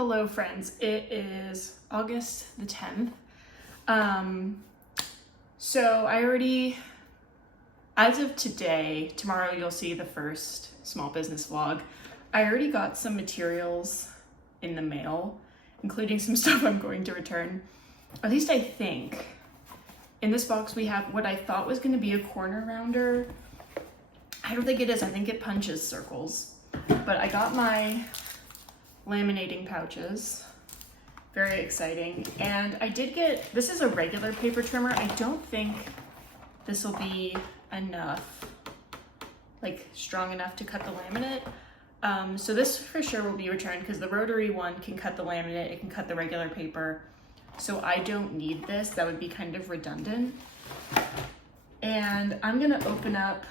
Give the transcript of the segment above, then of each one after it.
Hello friends, it is August the 10th. So I already, as of today, tomorrow you'll see the first small business vlog. I already got some materials in the mail, including some stuff I'm going to return. At least I think. In this box we have what I thought was going to be a corner rounder. I don't think it is, I think it punches circles. But I got my laminating pouches, very exciting. And I did get, this is a regular paper trimmer. I don't think this will be enough, like strong enough to cut the laminate. So this for sure will be returned because the rotary one can cut the laminate, it can cut the regular paper. So I don't need this, that would be kind of redundant. And I'm gonna open up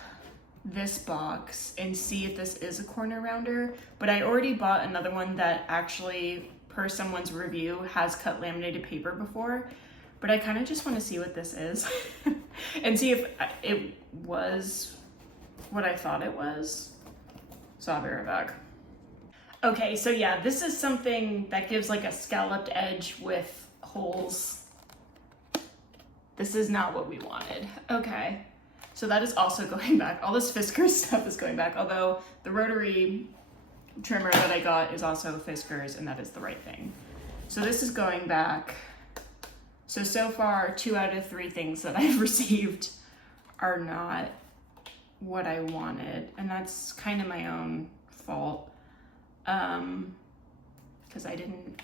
this box and see if this is a corner rounder, but I already bought another one that actually, per someone's review, has cut laminated paper before, but I kind of just want to see what this is and see if it was what I thought it was. So I'll be right back. Okay, so yeah, this is something that gives like a scalloped edge with holes. This is not what we wanted. Okay. So that is also going back. All this Fiskars stuff is going back, although the rotary trimmer that I got is also Fiskars, and that is the right thing. So this is going back. So far, 2 out of 3 things that I've received are not what I wanted, and that's kind of my own fault, because I didn't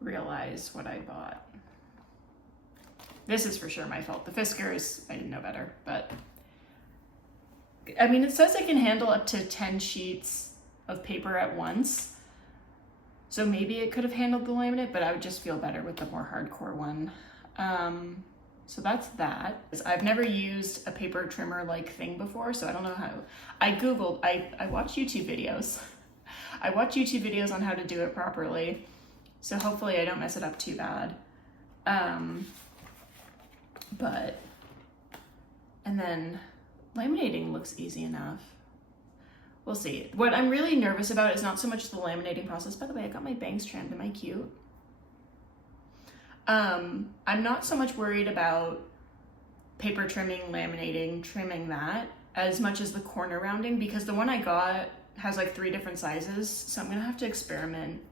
realize what I bought. This is for sure my fault. The Fiskars, I didn't know better, but I mean, it says it can handle up to 10 sheets of paper at once. So maybe it could have handled the laminate, but I would just feel better with the more hardcore one. So that's that. I've never used a paper trimmer like thing before, so I don't know how. I Googled, I watch YouTube videos. I watch YouTube videos on how to do it properly. So hopefully I don't mess it up too bad. And then laminating looks easy enough. We'll see. What I'm really nervous about is not so much the laminating process. By the way, I got my bangs trimmed. Am I cute? I'm not so much worried about paper trimming, laminating, trimming that, as much as the corner rounding, because the one I got has like 3 different sizes. So I'm gonna have to experiment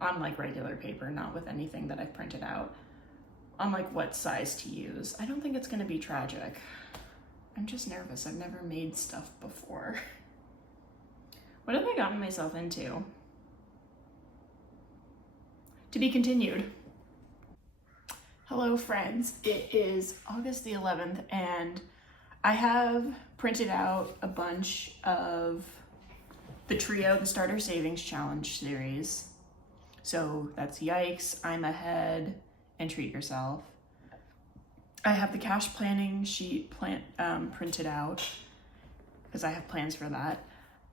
on like regular paper, not with anything that I've printed out, on like what size to use. I don't think it's gonna be tragic. I'm just nervous. I've never made stuff before. What have I gotten myself into? To be continued. Hello friends, it is August the 11th and I have printed out a bunch of the Trio, the Starter Savings Challenge series. So that's Yikes, I'm Ahead, and Treat Yourself. I have the cash planning sheet printed out because I have plans for that.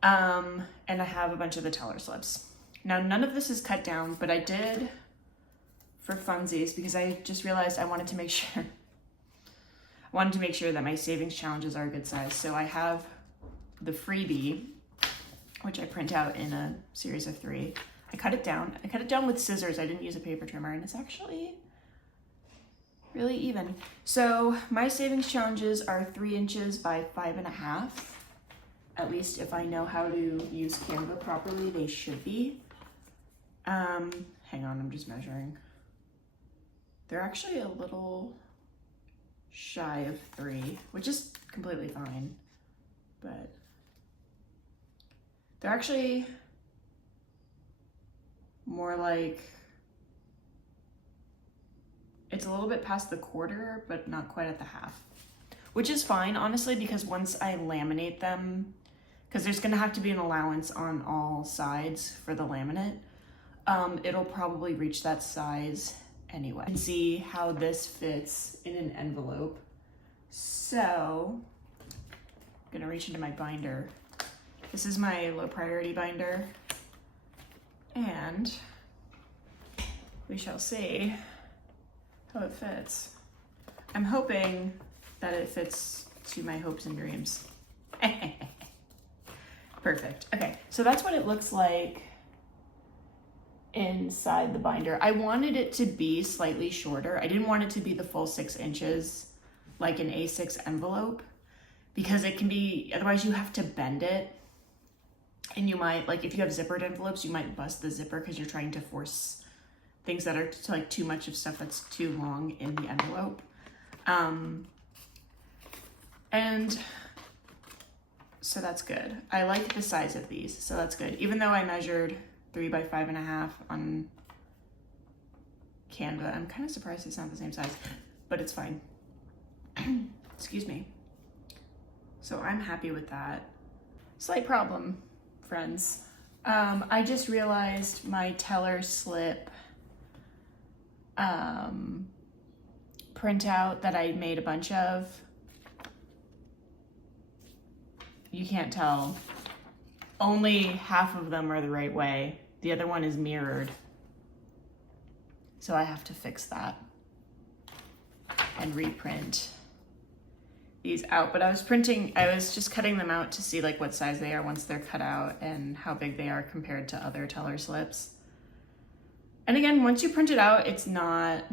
And I have a bunch of the teller slips. Now none of this is cut down, but I did for funsies because I just realized I wanted to make sure that my savings challenges are a good size. So I have the freebie, which I print out in a series of 3. I cut it down. I cut it down with scissors. I didn't use a paper trimmer, and it's actually really even. So my savings challenges are 3 inches by 5.5. At least if I know how to use Canva properly, they should be. Hang on, I'm just measuring. They're actually a little shy of 3, which is completely fine, but they're actually more like, it's a little bit past the quarter, but not quite at the half, which is fine, honestly, because once I laminate them, because there's gonna have to be an allowance on all sides for the laminate, it'll probably reach that size anyway. You can see how this fits in an envelope. So, I'm gonna reach into my binder. This is my low priority binder, and we shall see how it fits. I'm hoping that it fits to my hopes and dreams. Perfect. Okay, so that's what it looks like inside the binder. I wanted it to be slightly shorter. I didn't want it to be the full 6 inches like an A6 envelope, because it can be, otherwise you have to bend it. And you might, like if you have zippered envelopes, you might bust the zipper because you're trying to force things that are like too much of stuff that's too long in the envelope. And so that's good. I like the size of these, so that's good. Even though I measured 3 by 5.5 on Canva, I'm kind of surprised it's not the same size, but it's fine. Excuse me. So I'm happy with that. Slight problem, friends. I just realized my teller slip printout that I made a bunch of. You can't tell. Only half of them are the right way. The other one is mirrored. So I have to fix that and reprint these out. But I was just cutting them out to see like what size they are once they're cut out and how big they are compared to other teller slips. And again, once you print it out, it's not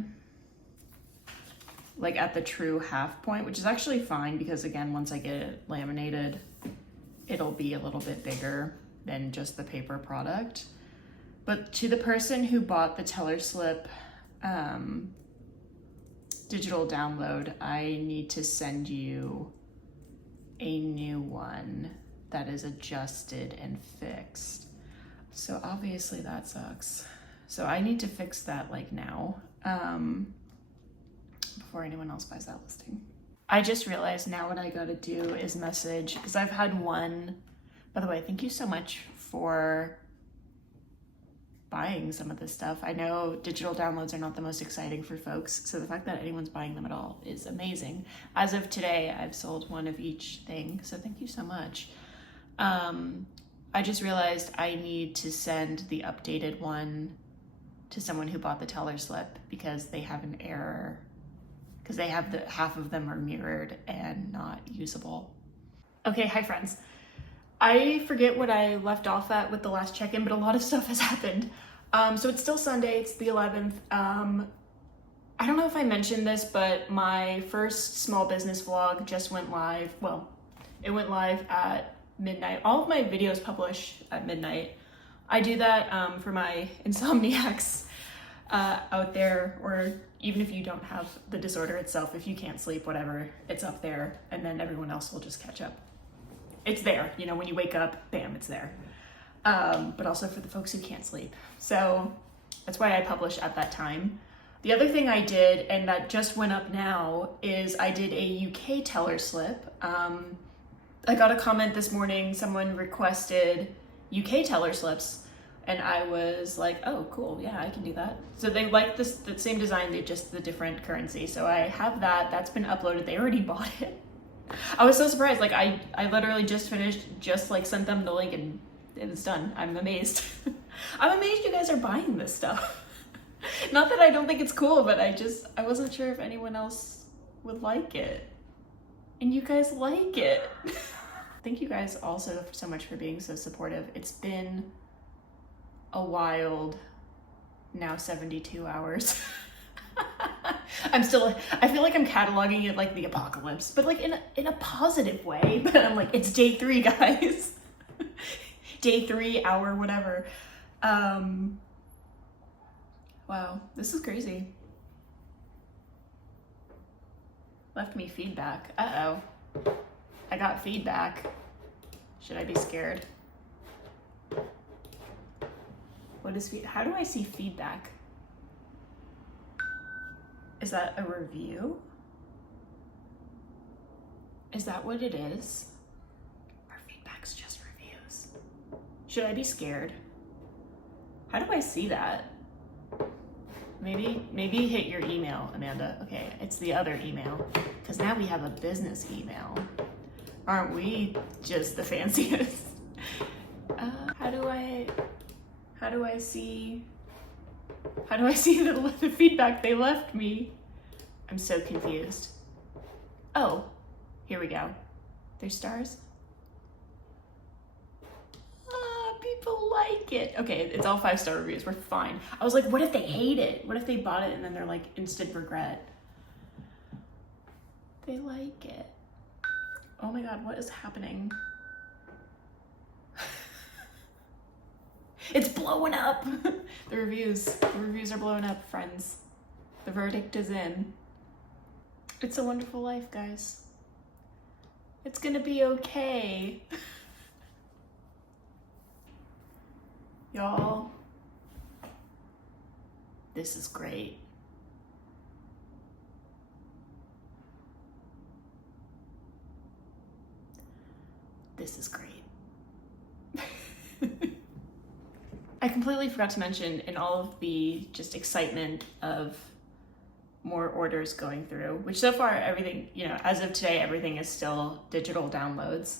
like at the true half point, which is actually fine because again, once I get it laminated, it'll be a little bit bigger than just the paper product. But to the person who bought the teller slip digital download, I need to send you a new one that is adjusted and fixed. So obviously that sucks. So I need to fix that like now, before anyone else buys that listing. I just realized now what I gotta do is message, because I've had one, by the way, thank you so much for buying some of this stuff. I know digital downloads are not the most exciting for folks, so the fact that anyone's buying them at all is amazing. As of today, I've sold one of each thing, so thank you so much. I just realized I need to send the updated one to someone who bought the teller slip because they have an error, because they have half of them are mirrored and not usable. Okay, hi friends. I forget what I left off at with the last check-in, but a lot of stuff has happened. So it's still Sunday, it's the 11th. I don't know if I mentioned this, but my first small business vlog just went live. Well, it went live at midnight. All of my videos publish at midnight. I do that for my insomniacs out there, or even if you don't have the disorder itself, if you can't sleep, whatever, it's up there, and then everyone else will just catch up. It's there, you know, when you wake up, bam, it's there. But also for the folks who can't sleep. So that's why I publish at that time. The other thing I did, and that just went up now, is I did a UK teller slip. I got a comment this morning, someone requested UK teller slips, and I was like, oh, cool, yeah, I can do that. So they like the same design, they just the different currency. So I have that, that's been uploaded, they already bought it. I was so surprised, like I literally just finished, just like sent them the link and it's done. I'm amazed. I'm amazed you guys are buying this stuff. Not that I don't think it's cool, but I wasn't sure if anyone else would like it. And you guys like it. Thank you guys also so much for being so supportive. It's been a wild, now 72 hours. I feel like I'm cataloging it like the apocalypse, but like in a positive way. But I'm like, it's day 3, guys. Day 3, hour, whatever. Wow, this is crazy. Left me feedback. Uh-oh. I got feedback. Should I be scared? What is how do I see feedback? Is that a review? Is that what it is? Or feedback's just reviews? Should I be scared? How do I see that? Maybe hit your email, Amanda. Okay, it's the other email, because now we have a business email. Aren't we just the fanciest? How do I see the feedback they left me? I'm so confused. Oh, here we go. There's stars. People like like it. Okay, it's all 5-star reviews. We're fine. I was like, what if they hate it? What if they bought it and then they're like instant regret? They like it. Oh my God, what is happening? It's blowing up. The reviews are blowing up, friends. The verdict is in. It's a wonderful life, guys. It's gonna be okay. Y'all, this is great. This is great. I completely forgot to mention, in all of the just excitement of more orders going through, which so far everything, you know, as of today, everything is still digital downloads.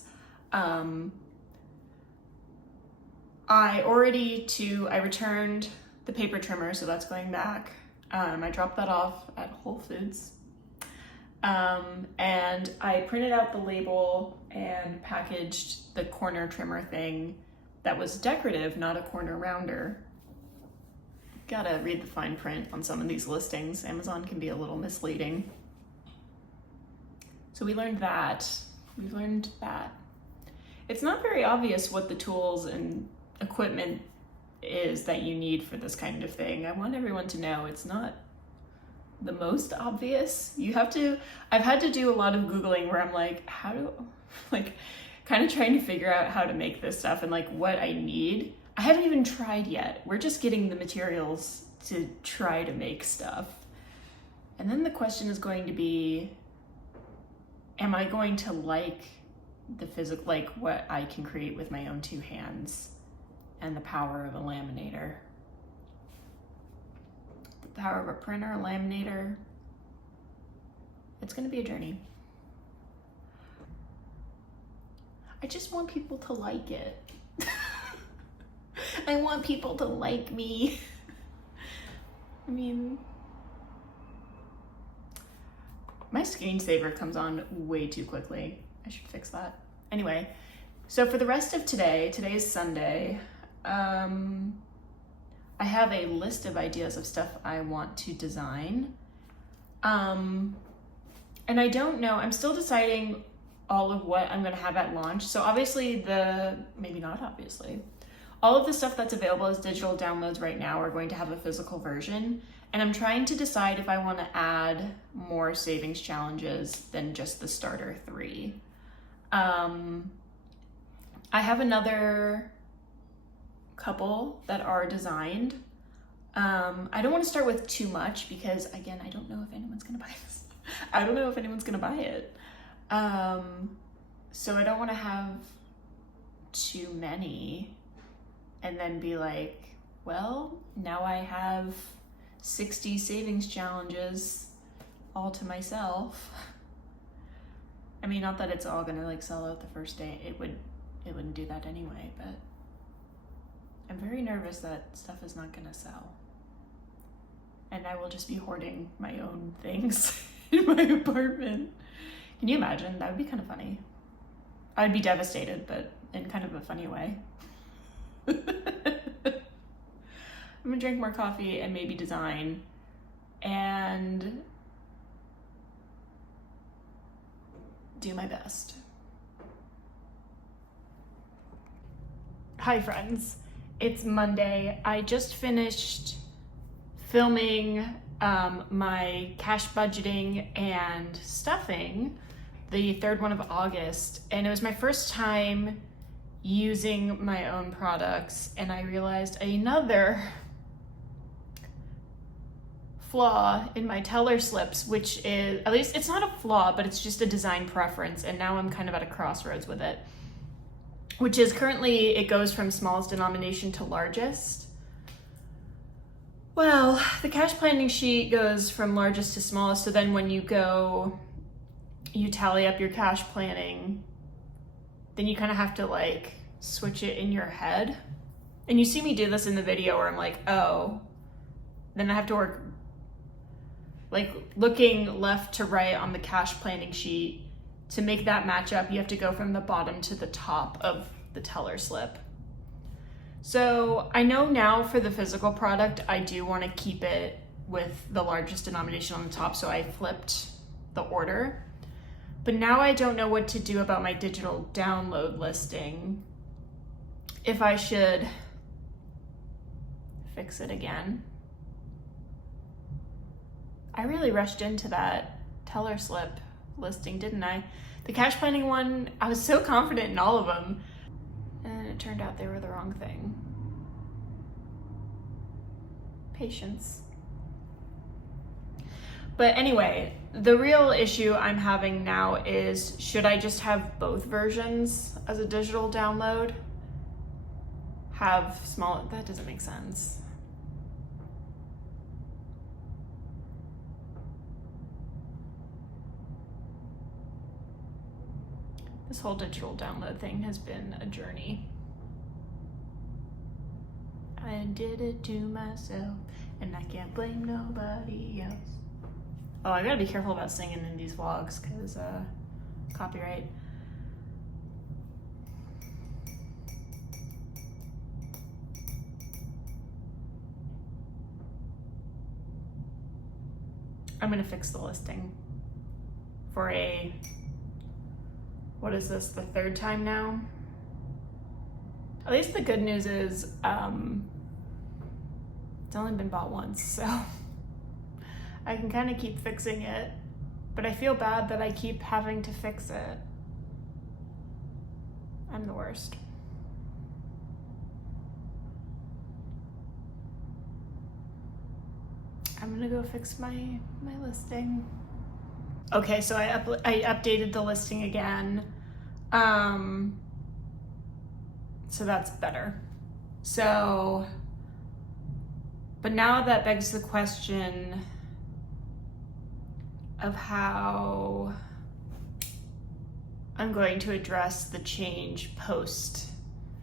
I returned the paper trimmer, so that's going back. I dropped that off at Whole Foods. And I printed out the label and packaged the corner trimmer thing that was decorative, not a corner rounder. Gotta read the fine print on some of these listings. Amazon can be a little misleading. So we learned that. It's not very obvious what the tools and equipment is that you need for this kind of thing. I want everyone to know it's not the most obvious. I've had to do a lot of Googling where I'm like, kind of trying to figure out how to make this stuff and like what I need. I haven't even tried yet. We're just getting the materials to try to make stuff. And then the question is going to be, am I going to like the physical, like what I can create with my own two hands and the power of a laminator? The power of a printer, a laminator. It's gonna be a journey. I just want people to like it. I want people to like me. I mean, my screensaver comes on way too quickly. I should fix that. Anyway, so for the rest of today is Sunday, I have a list of ideas of stuff I want to design. And I don't know, I'm still deciding all of what I'm gonna have at launch. So obviously maybe not obviously, all of the stuff that's available as digital downloads right now are going to have a physical version. And I'm trying to decide if I wanna add more savings challenges than just the starter 3. I have another couple that are designed. I don't want to start with too much because, again, I don't know if anyone's gonna buy this. I don't know if anyone's gonna buy it. So I don't want to have too many and then be like, well, now I have 60 savings challenges all to myself. I mean, not that it's all gonna like sell out the first day. It wouldn't do that anyway, but I'm very nervous that stuff is not gonna sell. And I will just be hoarding my own things in my apartment. Can you imagine? That would be kind of funny. I would be devastated, but in kind of a funny way. I'm gonna drink more coffee and maybe design and do my best. Hi friends, it's Monday. I just finished filming my cash budgeting and stuffing, the third one of August, and it was my first time using my own products, and I realized another flaw in my teller slips, which is, at least it's not a flaw, but it's just a design preference, and now I'm kind of at a crossroads with it, which is currently it goes from smallest denomination to largest. Well, the cash planning sheet goes from largest to smallest, so then when you tally up your cash planning, then you kind of have to like switch it in your head. And you see me do this in the video where I'm like, oh, then I have to work like looking left to right on the cash planning sheet. To make that match up, you have to go from the bottom to the top of the teller slip. So I know now for the physical product, I do want to keep it with the largest denomination on the top, so I flipped the order. But now I don't know what to do about my digital download listing. If I should fix it again. I really rushed into that teller slip listing, didn't I? The cash planning one, I was so confident in all of them, and it turned out they were the wrong thing. Patience. But anyway, the real issue I'm having now is, should I just have both versions as a digital download? Have small, that doesn't make sense. This whole digital download thing has been a journey. I did it to myself, and I can't blame nobody else. Oh, I gotta be careful about singing in these vlogs, because copyright. I'm gonna fix the listing for a, what is this, the third time now? At least the good news is it's only been bought once, so I can kind of keep fixing it, but I feel bad that I keep having to fix it. I'm the worst. I'm gonna go fix my listing. Okay, so I updated the listing again. So that's better. So, but now that begs the question of how I'm going to address the change post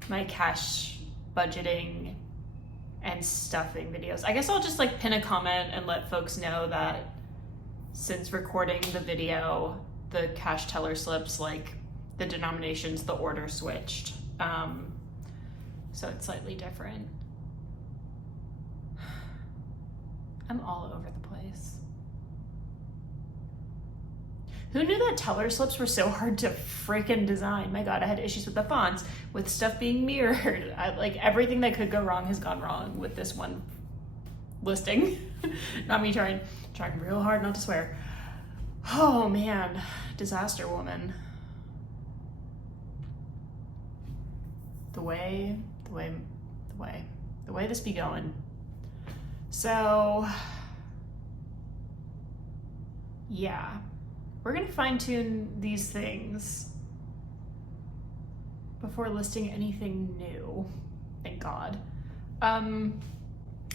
my cash budgeting and stuffing videos. I guess I'll just like pin a comment and let folks know that since recording the video, the cash teller slips, like the denominations, the order switched. So it's slightly different. I'm all over the place. Who knew that teller slips were so hard to freaking design? My God, I had issues with the fonts, with stuff being mirrored. Like everything that could go wrong has gone wrong with this one listing. Not me trying real hard not to swear. Oh man, disaster woman. The way this be going. So yeah, we're gonna fine tune these things before listing anything new, thank God.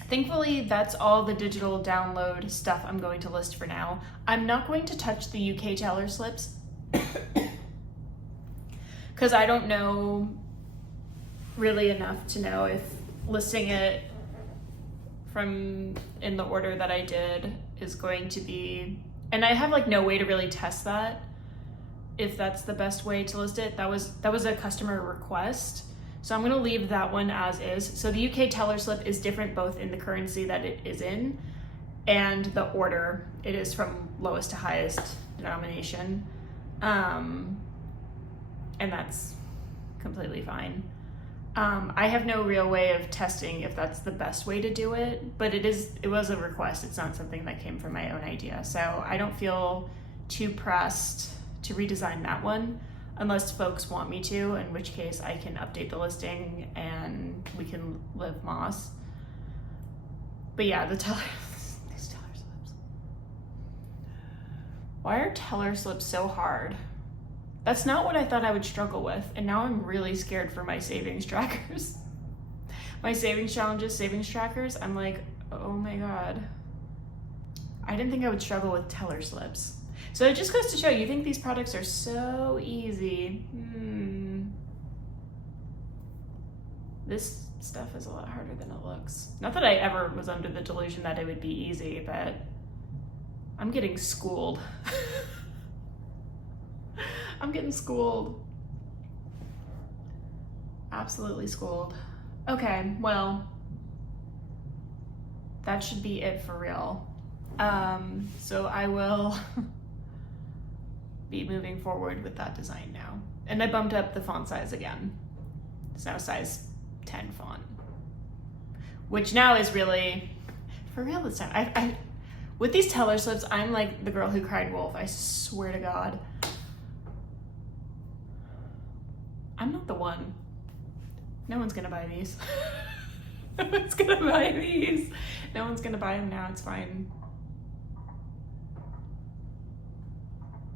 Thankfully, that's all the digital download stuff I'm going to list for now. I'm not going to touch the UK teller slips because I don't know really enough to know if listing it from in the order that I did is going to be, and I have like no way to really test that, if that's the best way to list it. That was a customer request. So I'm gonna leave that one as is. So the UK teller slip is different both in the currency that it is in and the order. It is from lowest to highest denomination. And that's completely fine. I have no real way of testing if that's the best way to do it, but it was a request. It's not something that came from my own idea. So I don't feel too pressed to redesign that one unless folks want me to, in which case I can update the listing and we can live Moss. But yeah, these teller slips. Why are teller slips so hard? That's not what I thought I would struggle with, and now I'm really scared for my savings trackers. My savings challenges, savings trackers, I'm like, oh my God. I didn't think I would struggle with teller slips. So it just goes to show, you think these products are so easy. This stuff is a lot harder than it looks. Not that I ever was under the delusion that it would be easy, but I'm getting schooled. I'm getting schooled. Absolutely schooled. Okay, well, that should be it for real. So I will be moving forward with that design now. And I bumped up the font size again. It's now size 10 font, which now is really, for real this time. I with these teller slips, I'm like the girl who cried wolf, I swear to God. I'm not the one. No one's gonna buy these. No one's gonna buy these. No one's gonna buy them now, it's fine.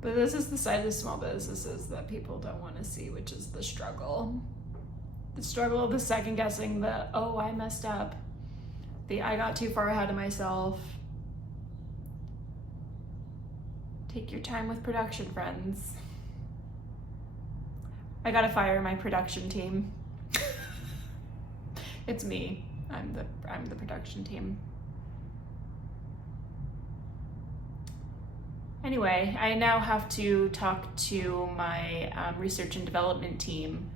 But this is the side of small businesses that people don't want to see, which is the struggle. The struggle of the second guessing, the, oh, I messed up. The, I got too far ahead of myself. Take your time with production, friends. I gotta fire my production team. It's me. I'm the production team. Anyway, I now have to talk to my research and development team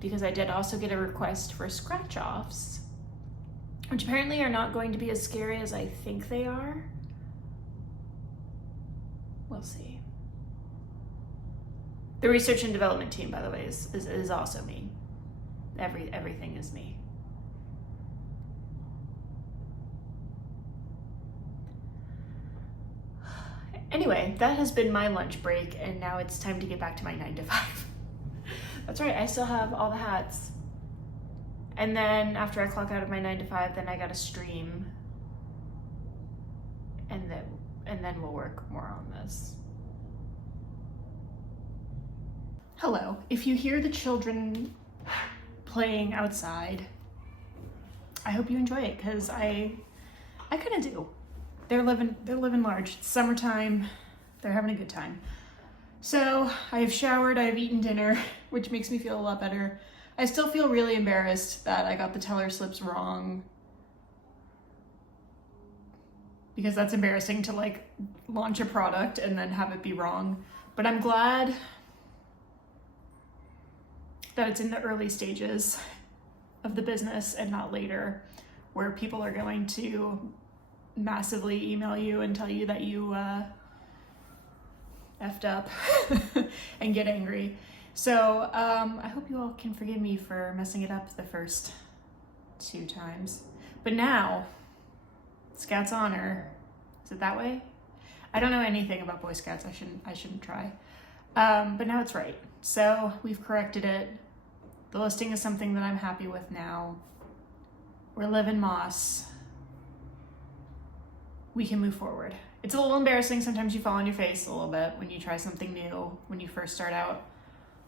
because I did also get a request for scratch-offs, which apparently are not going to be as scary as I think they are. We'll see. The research and development team, by the way, is also me. Everything is me. Anyway, that has been my lunch break, and now it's time to get back to my 9 to 5. That's right, I still have all the hats. And then after I clock out of my 9 to 5, then I gotta stream. And then we'll work more on this. Hello, if you hear the children playing outside, I hope you enjoy it, because I kind of do. They're living large. It's summertime. They're having a good time. So I have showered, I have eaten dinner, which makes me feel a lot better. I still feel really embarrassed that I got the teller slips wrong, because that's embarrassing to like launch a product and then have it be wrong. But I'm glad that it's in the early stages of the business and not later, where people are going to massively email you and tell you that you effed up and get angry. So I hope you all can forgive me for messing it up the first 2 times. But now, Scouts honor. Is it that way? I don't know anything about Boy Scouts. I shouldn't try. But now it's right. So we've corrected it. The listing is something that I'm happy with now. We're living moss. We can move forward. It's a little embarrassing. Sometimes you fall on your face a little bit when you try something new, when you first start out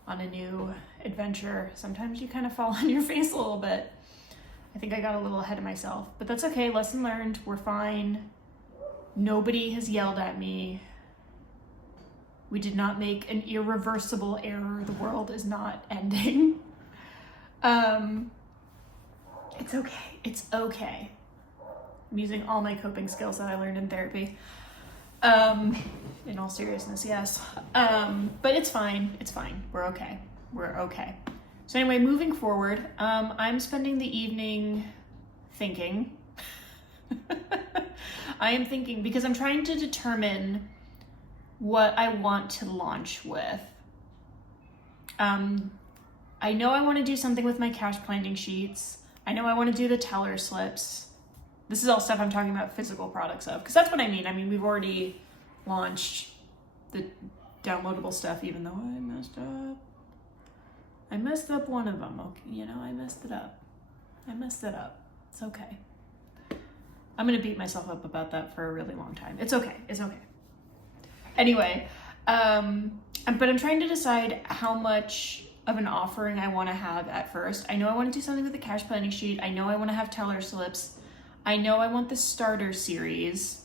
on a new adventure. Sometimes you kind of fall on your face a little bit. I think I got a little ahead of myself, but that's okay. Lesson learned. We're fine. Nobody has yelled at me. We did not make an irreversible error. The world is not ending. It's okay. It's okay. I'm using all my coping skills that I learned in therapy. In all seriousness, yes. But it's fine. It's fine. We're okay. We're okay. So anyway, moving forward, I'm spending the evening thinking. I am thinking because I'm trying to determine what I want to launch with. I know I want to do something with my cash planning sheets. I know I want to do the teller slips. This is all stuff I'm talking about physical products of, because that's what I mean. I mean, we've already launched the downloadable stuff, even though I messed up. I messed up one of them. Okay, you know, I messed it up. It's okay. I'm gonna beat myself up about that for a really long time. It's okay. It's okay. Anyway, but I'm trying to decide how much of an offering I want to have at first. I know I want to do something with the cash planning sheet. I know I want to have teller slips. I know I want the starter series.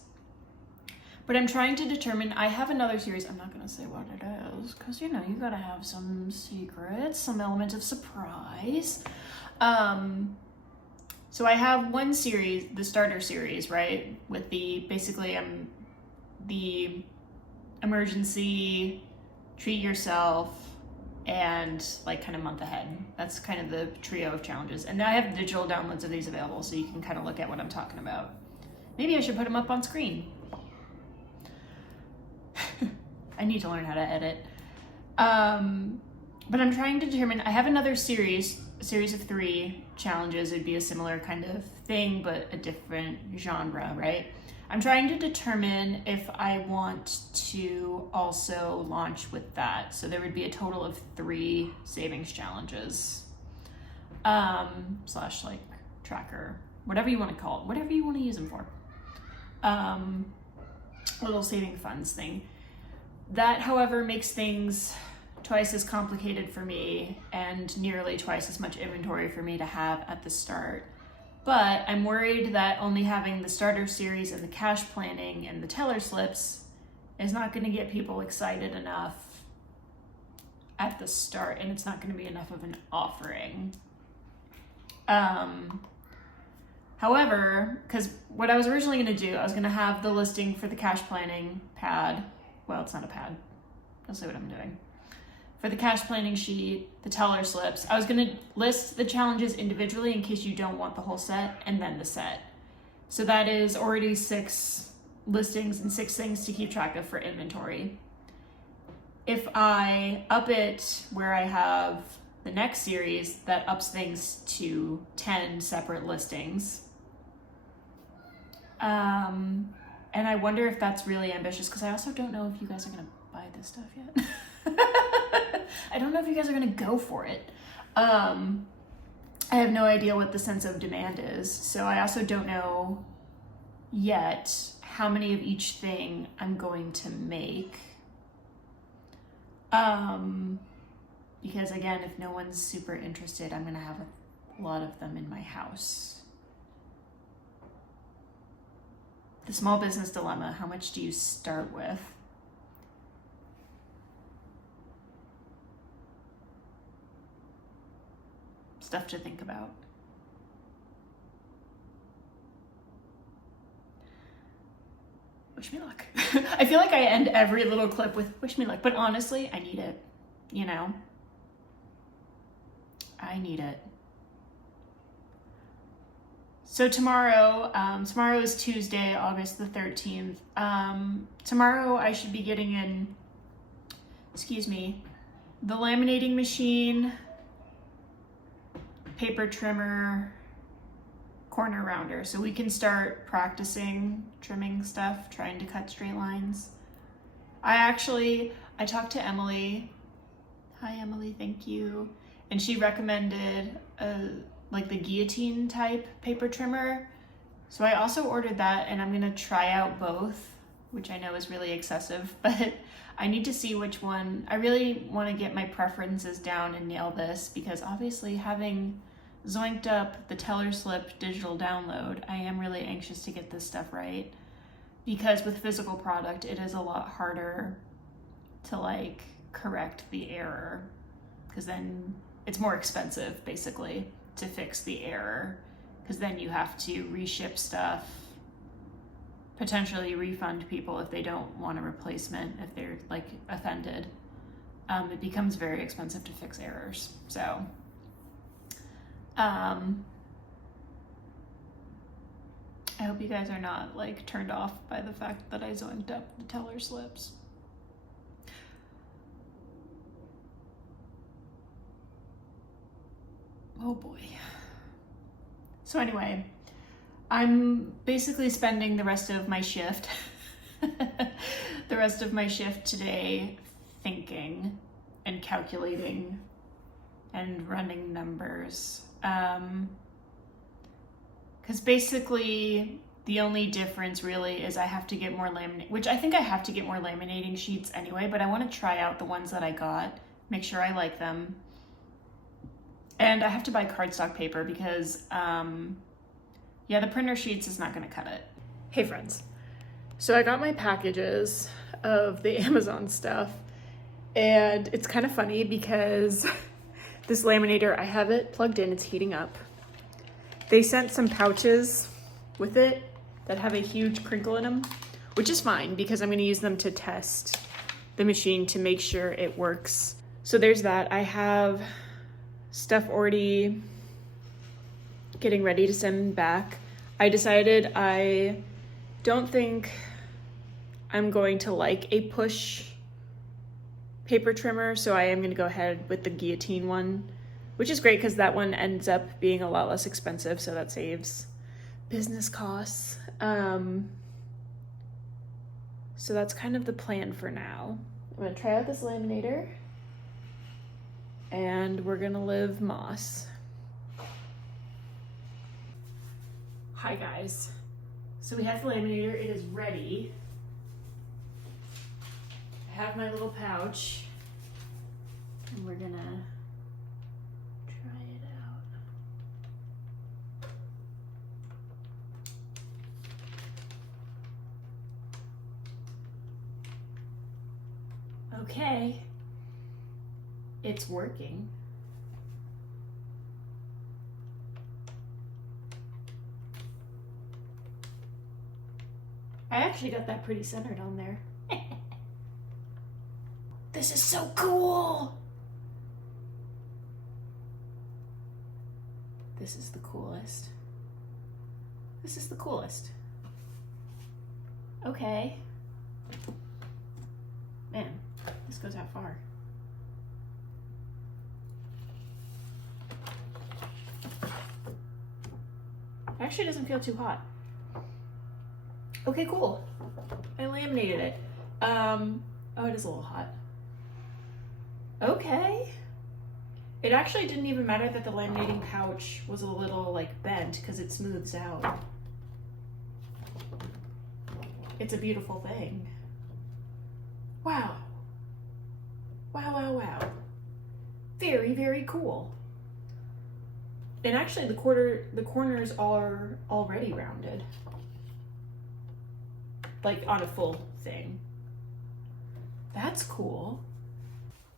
But I'm trying to determine, I have another series. I'm not going to say what it is, because, you know, you got to have some secrets, some element of surprise. So I have one series, the starter series, right? With the, basically, the emergency, treat yourself, and like kind of month ahead. That's kind of the trio of challenges. And I have digital downloads of these available, so you can kind of look at what I'm talking about. Maybe I should put them up on screen. I need to learn how to edit. But I'm trying to determine, I have another series of 3 challenges. It'd be a similar kind of thing, but a different genre, right? I'm trying to determine if I want to also launch with that. So there would be a total of 3 savings challenges, slash like tracker, whatever you want to call it, whatever you want to use them for. Little saving funds thing. That, however, makes things twice as complicated for me and nearly twice as much inventory for me to have at the start. But I'm worried that only having the starter series and the cash planning and the teller slips is not going to get people excited enough at the start, and it's not going to be enough of an offering. However, because what I was originally going to do, I was going to have the listing for the cash planning pad. Well, it's not a pad. I'll see what I'm doing. For the cash planning sheet, the teller slips, I was going to list the challenges individually in case you don't want the whole set, and then the set. So that is already 6 listings and 6 things to keep track of for inventory. If I up it where I have the next series, that ups things to 10 separate listings. And I wonder if that's really ambitious, because I also don't know if you guys are going to buy this stuff yet. I don't know if you guys are going to go for it. I have no idea what the sense of demand is. So I also don't know yet how many of each thing I'm going to make. Because again, if no one's super interested, I'm going to have a lot of them in my house. The small business dilemma, how much do you start with? Stuff to think about. Wish me luck. I feel like I end every little clip with wish me luck, but honestly, I need it, you know? I need it. So tomorrow is Tuesday, August the 13th. Tomorrow I should be getting in, the laminating machine, paper trimmer, corner rounder, so we can start practicing trimming stuff, trying to cut straight lines. I talked to Emily. Hi Emily, thank you. And she recommended like the guillotine type paper trimmer. So I also ordered that, and I'm gonna try out both, which I know is really excessive, but I need to see which one. I really wanna get my preferences down and nail this, because obviously having zoinked up the teller slip digital download, I am really anxious to get this stuff right, because with physical product, it is a lot harder to like correct the error, because then it's more expensive basically to fix the error, because then you have to reship stuff, potentially refund people if they don't want a replacement, if they're like offended. It becomes very expensive to fix errors. So I hope you guys are not like turned off by the fact that I zoinked up the teller slips. Oh boy. So anyway, I'm basically spending the rest of my shift, today thinking and calculating and running numbers. Because basically the only difference really is I have to get more which I think I have to get more laminating sheets anyway, but I want to try out the ones that I got, make sure I like them. And I have to buy cardstock paper because, the printer sheets is not going to cut it. Hey friends, so I got my packages of the Amazon stuff, and it's kind of funny because this laminator, I have it plugged in, it's heating up. They sent some pouches with it that have a huge crinkle in them, which is fine because I'm going to use them to test the machine to make sure it works So there's that. I have stuff already getting ready to send back. I decided I don't think I'm going to like a push paper trimmer, so I am going to go ahead with the guillotine one, which is great because that one ends up being a lot less expensive, so that saves business costs. So that's kind of the plan for now. I'm going to try out this laminator, and we're going to live Moss. Hi guys. So we have the laminator, it is ready. I have my little pouch, and we're gonna try it out. Okay, it's working. I actually got that pretty centered on there. This is so cool! This is the coolest. This is the coolest. Okay. Man, this goes out far. It actually doesn't feel too hot. Okay, cool. I laminated it. Oh, it is a little hot. Okay. It actually didn't even matter that the laminating pouch was a little like bent because it smooths out. It's a beautiful thing. Wow. Wow, wow, wow. Very, very cool. And actually the corners are already rounded. Like on a full thing. That's cool.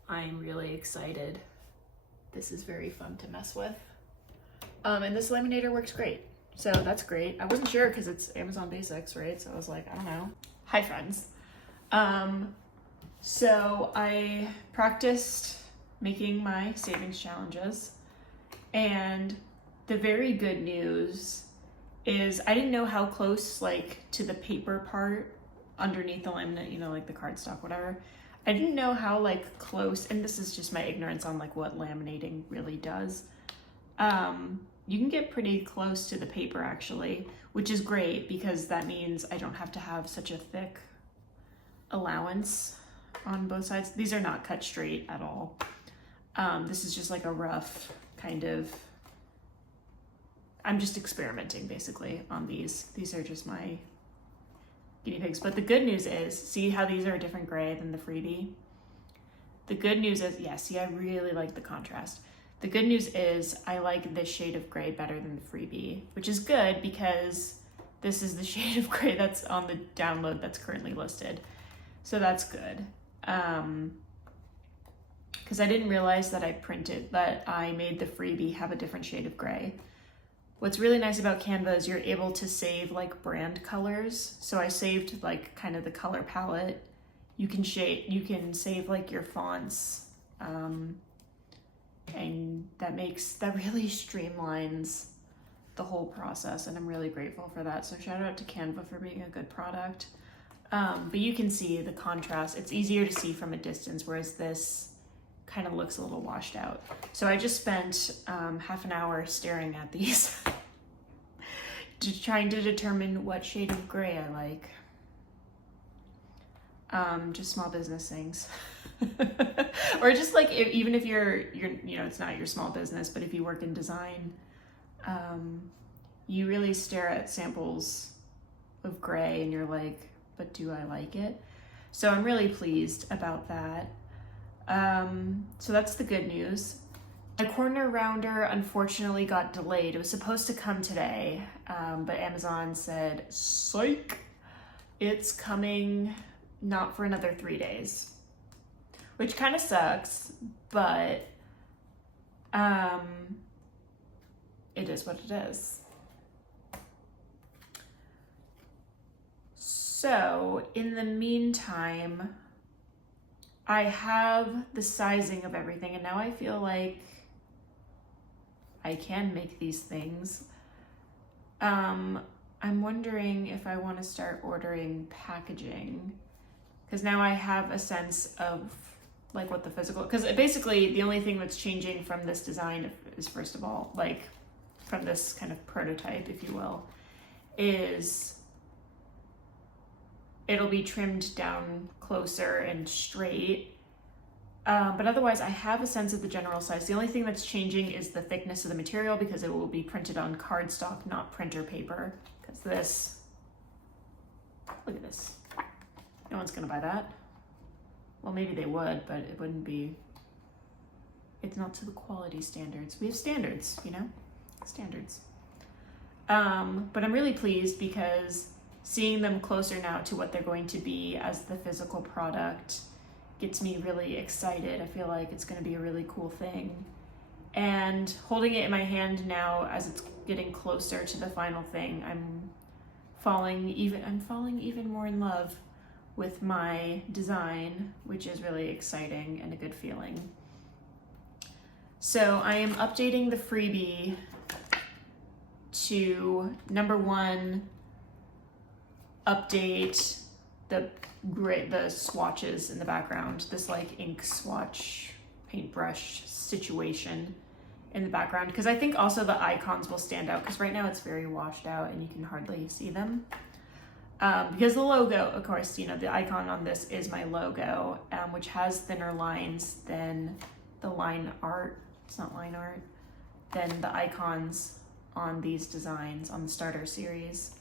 I'm really excited. This is very fun to mess with. And this laminator works great. So that's great. I wasn't sure because it's Amazon Basics, right? So I was like, I don't know. Hi friends. So I practiced making my savings challenges, and the very good news is I didn't know how close like to the paper part underneath the laminate, you know, like the cardstock, whatever. I didn't know how like close, and this is just my ignorance on like what laminating really does. You can get pretty close to the paper actually, which is great because that means I don't have to have such a thick allowance on both sides. These are not cut straight at all. This is just like a rough kind of, I'm just experimenting basically on these. These are just my guinea pigs. But the good news is, see how these are a different gray than the freebie? The good news is, yeah, see, I really like the contrast. The good news is I like this shade of gray better than the freebie, which is good because this is the shade of gray that's on the download that's currently listed. So that's good. Because I didn't realize that I made the freebie have a different shade of gray. What's really nice about Canva is you're able to save like brand colors. So I saved like kind of the color palette. You can save like your fonts, and that really streamlines the whole process, and I'm really grateful for that. So shout out to Canva for being a good product. But you can see the contrast. It's easier to see from a distance, whereas this kind of looks a little washed out. So I just spent half an hour staring at these trying to determine what shade of gray I like. Just small business things. Or just like, even if you're, you know, it's not your small business, but if you work in design, you really stare at samples of gray and you're like, but do I like it? So I'm really pleased about that. So that's the good news. My corner rounder unfortunately got delayed. It was supposed to come today, but Amazon said, psych, it's coming not for another 3 days, which kind of sucks, but it is what it is. So in the meantime, I have the sizing of everything, and now I feel like I can make these things. I'm wondering if I want to start ordering packaging, because now I have a sense of like what the physical, because basically the only thing that's changing from this design is, first of all, like from this kind of prototype, if you will, is it'll be trimmed down closer and straight. But otherwise I have a sense of the general size. The only thing that's changing is the thickness of the material, because it will be printed on cardstock, not printer paper. Because this, look at this. No one's gonna buy that. Well, maybe they would, but it wouldn't be, it's not to the quality standards. We have standards, you know, standards. But I'm really pleased because seeing them closer now to what they're going to be as the physical product gets me really excited. I feel like it's going to be a really cool thing. And holding it in my hand now as it's getting closer to the final thing, I'm falling even more in love with my design, which is really exciting and a good feeling. So I am updating the freebie to number 1, update the swatches in the background, this like ink swatch paintbrush situation in the background, because I think also the icons will stand out, because right now it's very washed out and you can hardly see them. Because the logo, of course, you know, the icon on this is my logo, which has thinner lines than the line art, it's not line art, than the icons on these designs on the starter series.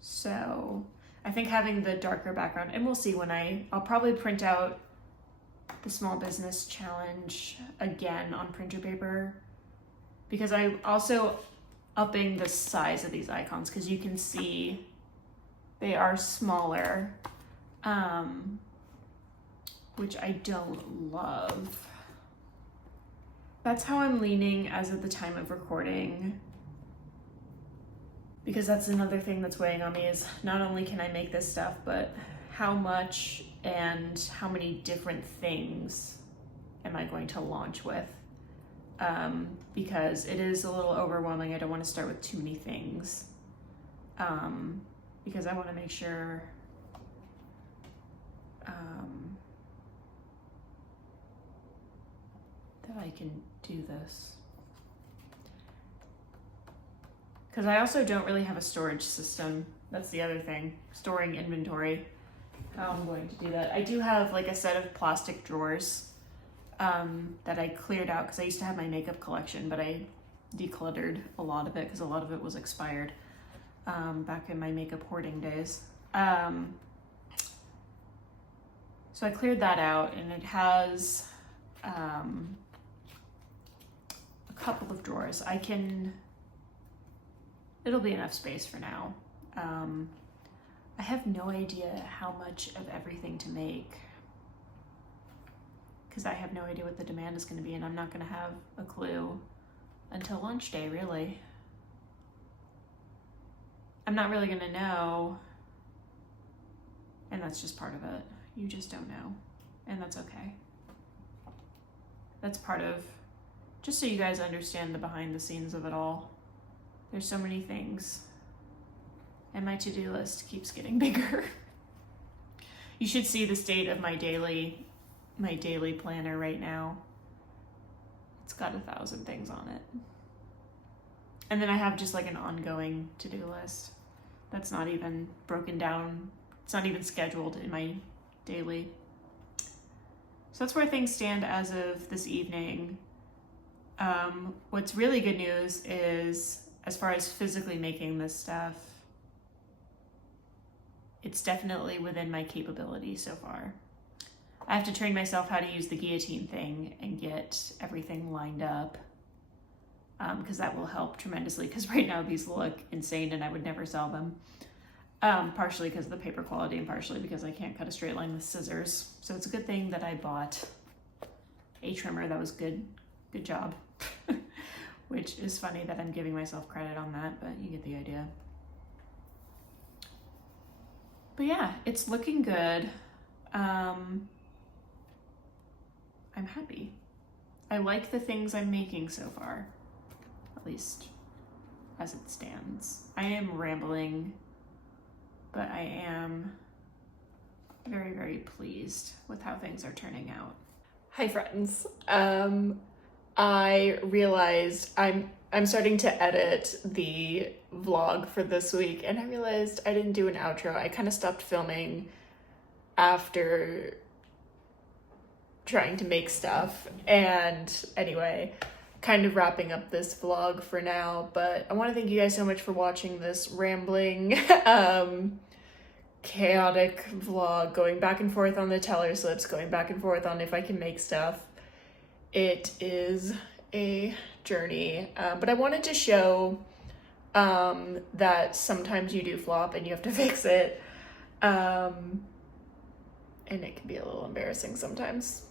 So I think having the darker background, and we'll see when I'll probably print out the small business challenge again on printer paper, because I also upping the size of these icons, because you can see they are smaller, which I don't love. That's how I'm leaning as of the time of recording, because that's another thing that's weighing on me, is not only can I make this stuff, but how much and how many different things am I going to launch with? Because it is a little overwhelming. I don't want to start with too many things, because I want to make sure that I can do this. Because I also don't really have a storage system. That's the other thing, storing inventory, how I'm going to do that. I do have like a set of plastic drawers that I cleared out, because I used to have my makeup collection, but I decluttered a lot of it because a lot of it was expired back in my makeup hoarding days. So I cleared that out, and it has a couple of drawers. It'll be enough space for now. I have no idea how much of everything to make, because I have no idea what the demand is going to be, and I'm not going to have a clue until lunch day, really. I'm not really going to know, and that's just part of it. You just don't know, and that's okay. That's part of, just so you guys understand the behind the scenes of it all. There's so many things, and my to-do list keeps getting bigger. You should see the state of my daily planner right now. It's got 1,000 things on it. And then I have just like an ongoing to-do list that's not even broken down. It's not even scheduled in my daily. So that's where things stand as of this evening. What's really good news is, as far as physically making this stuff, it's definitely within my capability so far. I have to train myself how to use the guillotine thing and get everything lined up, because that will help tremendously, because right now these look insane and I would never sell them. Partially because of the paper quality, and partially because I can't cut a straight line with scissors. So it's a good thing that I bought a trimmer that was good job. Which is funny that I'm giving myself credit on that, but you get the idea. But yeah, it's looking good. I'm happy. I like the things I'm making so far, at least as it stands. I am rambling, but I am very, very pleased with how things are turning out. Hi friends. I realized I'm starting to edit the vlog for this week, and I realized I didn't do an outro. I kind of stopped filming after trying to make stuff, and anyway, kind of wrapping up this vlog for now. But I want to thank you guys so much for watching this rambling chaotic vlog, going back and forth on the teller slips, going back and forth on if I can make stuff. It is a journey, but I wanted to show that sometimes you do flop and you have to fix it, and it can be a little embarrassing sometimes.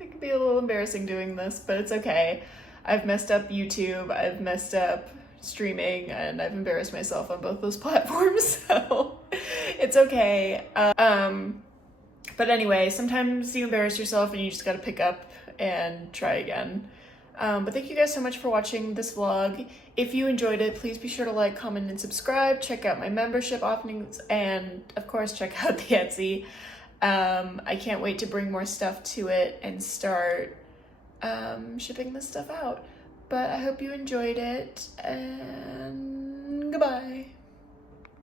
It can be a little embarrassing doing this, but it's okay. I've messed up YouTube, I've messed up streaming, and I've embarrassed myself on both those platforms, so it's okay. But anyway, sometimes you embarrass yourself and you just gotta pick up and try again. But thank you guys so much for watching this vlog. If you enjoyed it, please be sure to like, comment, and subscribe. Check out my membership offerings, and of course, check out the Etsy. I can't wait to bring more stuff to it and start shipping this stuff out. But I hope you enjoyed it, and goodbye.